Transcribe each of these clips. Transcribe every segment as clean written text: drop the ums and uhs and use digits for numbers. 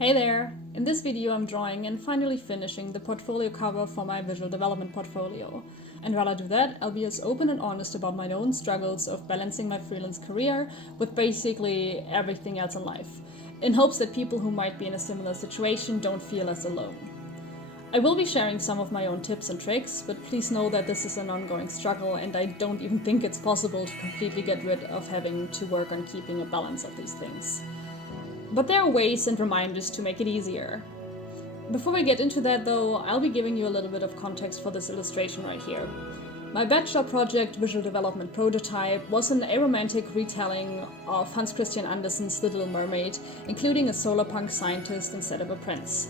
Hey there! In this video I'm drawing and finally finishing the portfolio cover for my visual development portfolio. And while I do that, I'll be as open and honest about my own struggles of balancing my freelance career with basically everything else in life, in hopes that people who might be in a similar situation don't feel as alone. I will be sharing some of my own tips and tricks, but please know that this is an ongoing struggle and I don't even think it's possible to completely get rid of having to work on keeping a balance of these things. But there are ways and reminders to make it easier. Before we get into that though, I'll be giving you a little bit of context for this illustration right here. My bachelor project, Visual Development Prototype, was an aromantic retelling of Hans Christian Andersen's The Little Mermaid, including a solar punk scientist instead of a prince.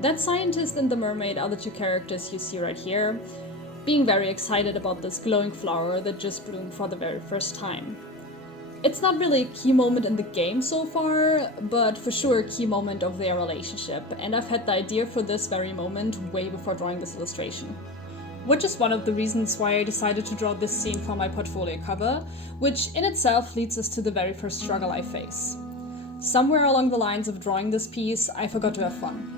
That scientist and the mermaid are the two characters you see right here, being very excited about this glowing flower that just bloomed for the very first time. It's not really a key moment in the game so far, but for sure a key moment of their relationship, and I've had the idea for this very moment way before drawing this illustration. Which is one of the reasons why I decided to draw this scene for my portfolio cover, which in itself leads us to the very first struggle I face. Somewhere along the lines of drawing this piece, I forgot to have fun.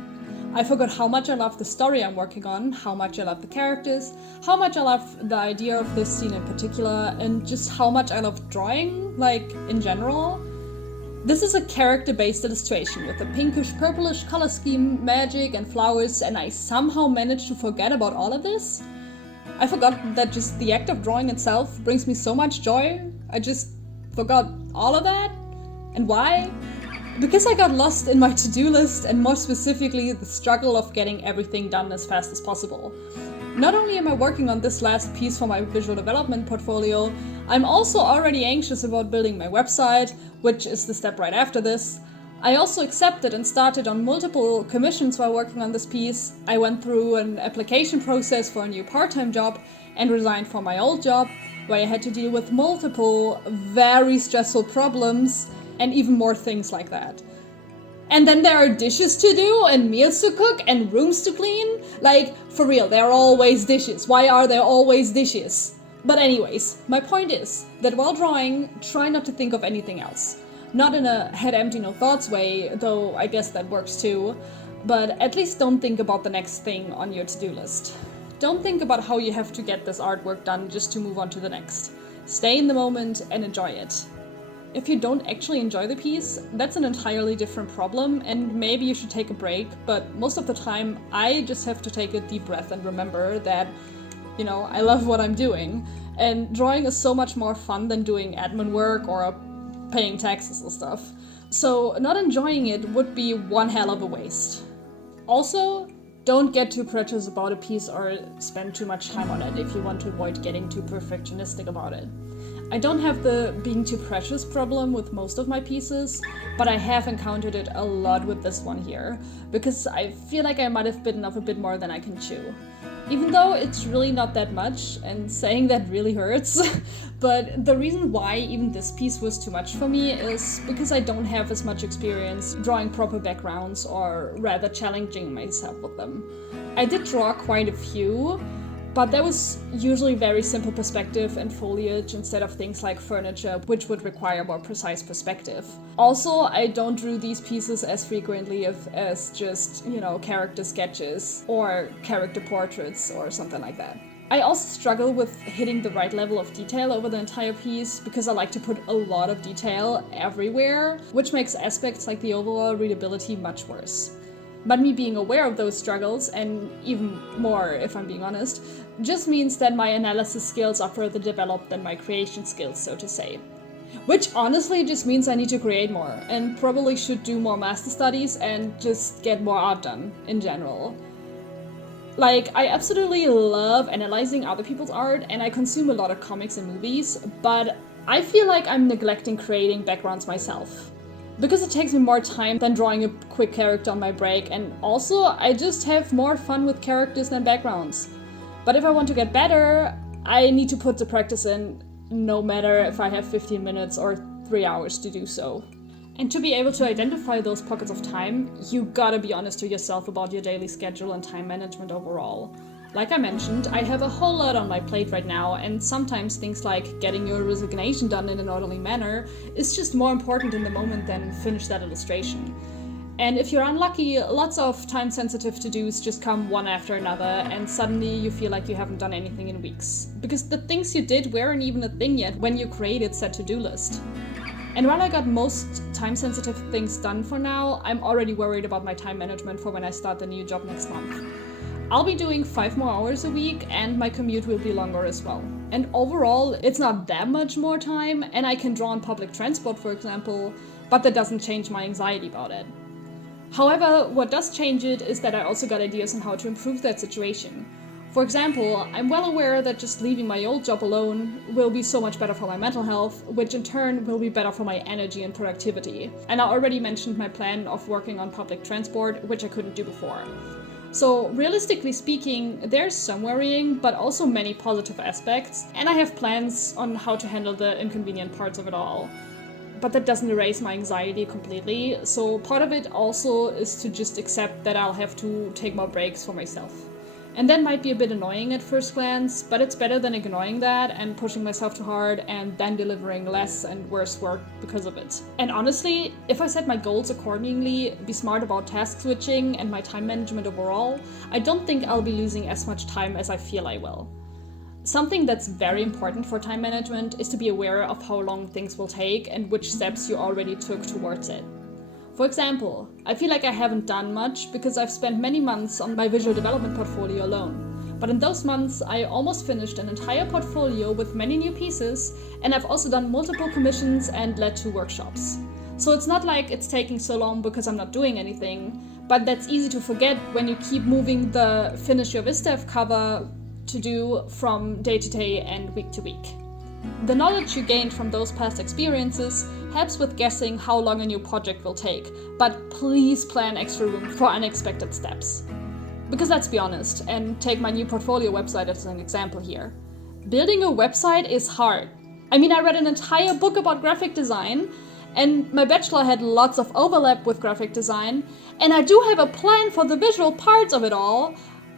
I forgot how much I love the story I'm working on, how much I love the characters, how much I love the idea of this scene in particular, and just how much I love drawing, like, in general. This is a character-based illustration with a pinkish-purplish color scheme, magic, and flowers, and I somehow managed to forget about all of this. I forgot that just the act of drawing itself brings me so much joy. I just forgot all of that. And why? Because I got lost in my to-do list, and more specifically the struggle of getting everything done as fast as possible. Not only am I working on this last piece for my visual development portfolio, I'm also already anxious about building my website, which is the step right after this. I also accepted and started on multiple commissions while working on this piece. I went through an application process for a new part-time job and resigned from my old job, where I had to deal with multiple very stressful problems and even more things like that. And then there are dishes to do, and meals to cook, and rooms to clean. Like, for real, there are always dishes. Why are there always dishes? But anyways, my point is that while drawing, try not to think of anything else. Not in a head empty no thoughts way, though I guess that works too, but at least don't think about the next thing on your to-do list. Don't think about how you have to get this artwork done just to move on to the next. Stay in the moment and enjoy it. If you don't actually enjoy the piece, that's an entirely different problem, and maybe you should take a break, but most of the time I just have to take a deep breath and remember that, I love what I'm doing, and drawing is so much more fun than doing admin work or paying taxes and stuff. So not enjoying it would be one hell of a waste. Also, don't get too precious about a piece or spend too much time on it if you want to avoid getting too perfectionistic about it. I don't have the being too precious problem with most of my pieces, but I have encountered it a lot with this one here, because I feel like I might have bitten off a bit more than I can chew. Even though it's really not that much, and saying that really hurts, but the reason why even this piece was too much for me is because I don't have as much experience drawing proper backgrounds, or rather challenging myself with them. I did draw quite a few, but that was usually very simple perspective and foliage instead of things like furniture, which would require more precise perspective. Also, I don't draw these pieces as frequently as just, character sketches or character portraits or something like that. I also struggle with hitting the right level of detail over the entire piece because I like to put a lot of detail everywhere, which makes aspects like the overall readability much worse. But me being aware of those struggles, and even more if I'm being honest, just means that my analysis skills are further developed than my creation skills, so to say. Which honestly just means I need to create more, and probably should do more master studies and just get more art done, in general. Like, I absolutely love analyzing other people's art, and I consume a lot of comics and movies, but I feel like I'm neglecting creating backgrounds myself. Because it takes me more time than drawing a quick character on my break, and also I just have more fun with characters than backgrounds. But if I want to get better, I need to put the practice in, no matter if I have 15 minutes or 3 hours to do so. And to be able to identify those pockets of time, you gotta be honest to yourself about your daily schedule and time management overall. Like I mentioned, I have a whole lot on my plate right now, and sometimes things like getting your resignation done in an orderly manner is just more important in the moment than finish that illustration. And if you're unlucky, lots of time-sensitive to-dos just come one after another, and suddenly you feel like you haven't done anything in weeks. Because the things you did weren't even a thing yet when you created said to-do list. And while I got most time-sensitive things done for now, I'm already worried about my time management for when I start the new job next month. I'll be doing 5 more hours a week, and my commute will be longer as well. And overall, it's not that much more time, and I can draw on public transport, for example, but that doesn't change my anxiety about it. However, what does change it is that I also got ideas on how to improve that situation. For example, I'm well aware that just leaving my old job alone will be so much better for my mental health, which in turn will be better for my energy and productivity. And I already mentioned my plan of working on public transport, which I couldn't do before. So realistically speaking, there's some worrying, but also many positive aspects, and I have plans on how to handle the inconvenient parts of it all. But that doesn't erase my anxiety completely, so part of it also is to just accept that I'll have to take more breaks for myself. And that might be a bit annoying at first glance, but it's better than ignoring that and pushing myself too hard and then delivering less and worse work because of it. And honestly, if I set my goals accordingly, be smart about task switching and my time management overall, I don't think I'll be losing as much time as I feel I will. Something that's very important for time management is to be aware of how long things will take and which steps you already took towards it. For example, I feel like I haven't done much because I've spent many months on my visual development portfolio alone. But in those months, I almost finished an entire portfolio with many new pieces, and I've also done multiple commissions and led 2 workshops. So it's not like it's taking so long because I'm not doing anything, but that's easy to forget when you keep moving the finish your Vistav cover to do from day to day and week to week. The knowledge you gained from those past experiences helps with guessing how long a new project will take, but please plan extra room for unexpected steps. Because let's be honest, and take my new portfolio website as an example here. Building a website is hard. I mean, I read an entire book about graphic design, and my bachelor had lots of overlap with graphic design, and I do have a plan for the visual parts of it all,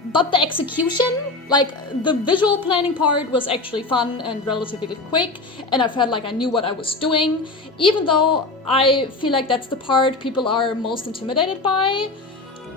but the execution, like the visual planning part, was actually fun and relatively quick, and I felt like I knew what I was doing, even though I feel like that's the part people are most intimidated by.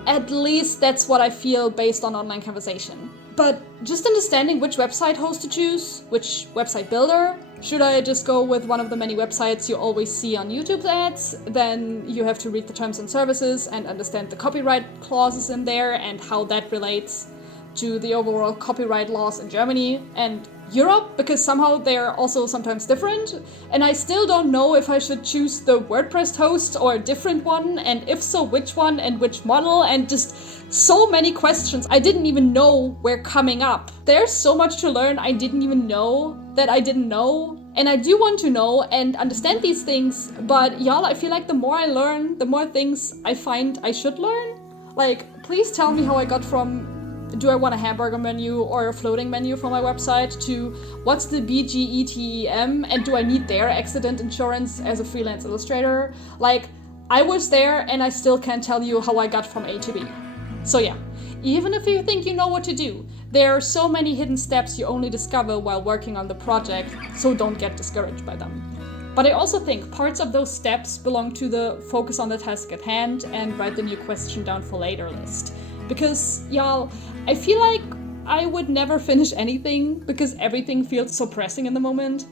At least that's what I feel based on online conversation. But just understanding which website host to choose, which website builder, should I just go with one of the many websites you always see on YouTube ads? Then you have to read the terms and services and understand the copyright clauses in there and how that relates to the overall copyright laws in Germany and Europe, because somehow they're also sometimes different. And I still don't know if I should choose the WordPress host or a different one, and if so, which one and which model, and just so many questions I didn't even know were coming up. There's so much to learn I didn't even know that I didn't know. And I do want to know and understand these things, but y'all, I feel like the more I learn, the more things I find I should learn. Like, please tell me how I got from do I want a hamburger menu or a floating menu for my website to what's the BGETEM and do I need their accident insurance as a freelance illustrator? Like, I was there and I still can't tell you how I got from A to B. So yeah, even if you think you know what to do, there are so many hidden steps you only discover while working on the project, so don't get discouraged by them. But I also think parts of those steps belong to the focus on the task at hand and write the new question down for later list. Because, y'all, I feel like I would never finish anything because everything feels so pressing in the moment.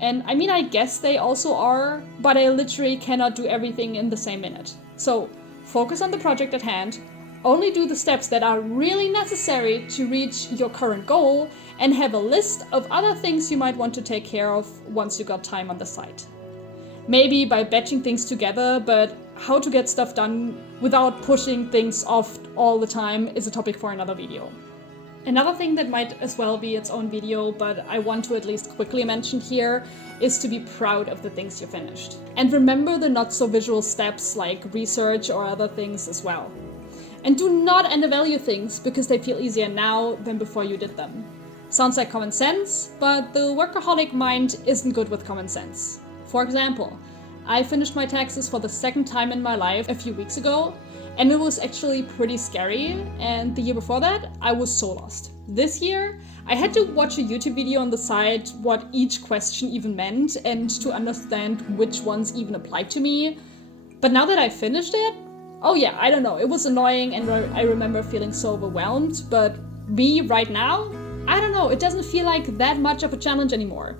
And I mean, I guess they also are, but I literally cannot do everything in the same minute. So focus on the project at hand, only do the steps that are really necessary to reach your current goal, and have a list of other things you might want to take care of once you got time on the site. Maybe by batching things together, but how to get stuff done without pushing things off all the time is a topic for another video. Another thing that might as well be its own video, but I want to at least quickly mention here, is to be proud of the things you finished. And remember the not so visual steps like research or other things as well. And do not undervalue things because they feel easier now than before you did them. Sounds like common sense, but the workaholic mind isn't good with common sense. For example, I finished my taxes for the second time in my life a few weeks ago, and it was actually pretty scary, and the year before that, I was so lost. This year, I had to watch a YouTube video on the side what each question even meant and to understand which ones even applied to me. But now that I finished it, Oh yeah, I don't know, it was annoying and I remember feeling so overwhelmed, but me right now, I don't know, it doesn't feel like that much of a challenge anymore.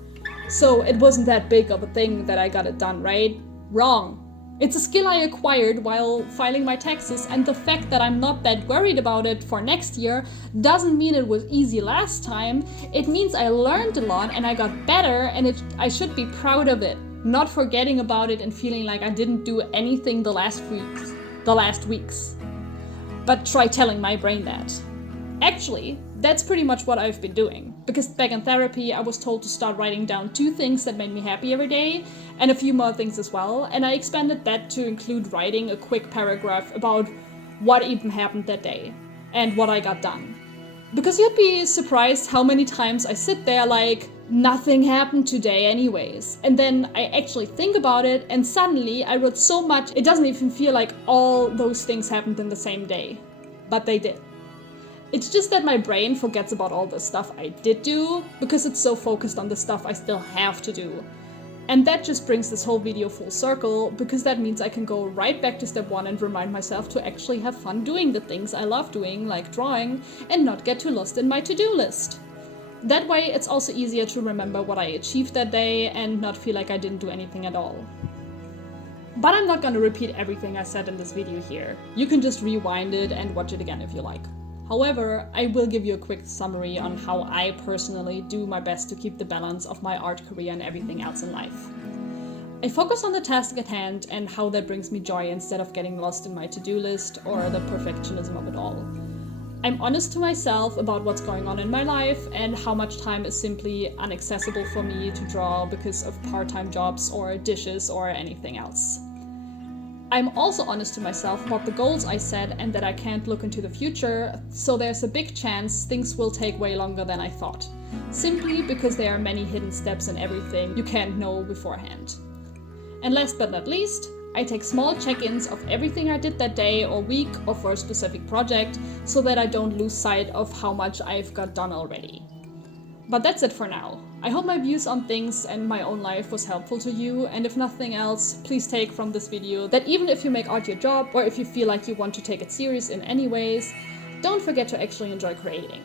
So it wasn't that big of a thing that I got it done, right? Wrong. It's a skill I acquired while filing my taxes, and the fact that I'm not that worried about it for next year doesn't mean it was easy last time. It means I learned a lot and I got better, and I should be proud of it, not forgetting about it and feeling like I didn't do anything the last weeks. But try telling my brain that. Actually, that's pretty much what I've been doing. Because back in therapy, I was told to start writing down 2 things that made me happy every day, and a few more things as well, and I expanded that to include writing a quick paragraph about what even happened that day, and what I got done. Because you'd be surprised how many times I sit there like, nothing happened today anyways. And then I actually think about it, and suddenly I wrote so much, it doesn't even feel like all those things happened in the same day. But they did. It's just that my brain forgets about all the stuff I did do, because it's so focused on the stuff I still have to do. And that just brings this whole video full circle, because that means I can go right back to step 1 and remind myself to actually have fun doing the things I love doing, like drawing, and not get too lost in my to-do list. That way, it's also easier to remember what I achieved that day and not feel like I didn't do anything at all. But I'm not gonna repeat everything I said in this video here. You can just rewind it and watch it again if you like. However, I will give you a quick summary on how I personally do my best to keep the balance of my art career and everything else in life. I focus on the task at hand and how that brings me joy instead of getting lost in my to-do list or the perfectionism of it all. I'm honest to myself about what's going on in my life and how much time is simply inaccessible for me to draw because of part-time jobs or dishes or anything else. I'm also honest to myself about the goals I set and that I can't look into the future, so there's a big chance things will take way longer than I thought, simply because there are many hidden steps in everything you can't know beforehand. And last but not least, I take small check-ins of everything I did that day or week or for a specific project, so that I don't lose sight of how much I've got done already. But that's it for now. I hope my views on things and my own life was helpful to you, and if nothing else, please take from this video that even if you make art your job, or if you feel like you want to take it serious in any ways, don't forget to actually enjoy creating.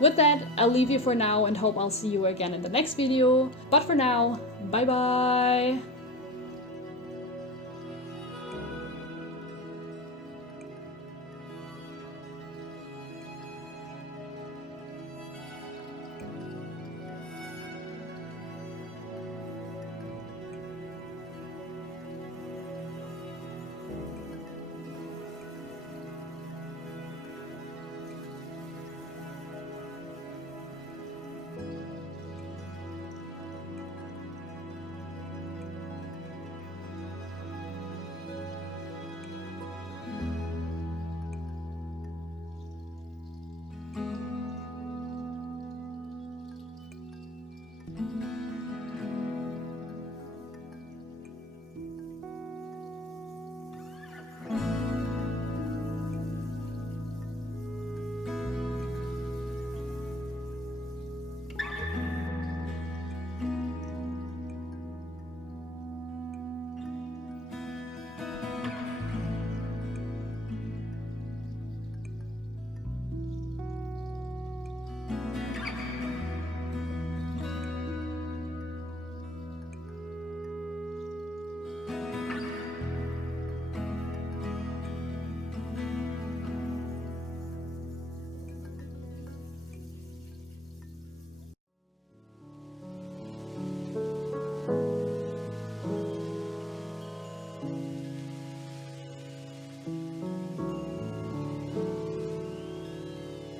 With that, I'll leave you for now and hope I'll see you again in the next video. But for now, bye bye!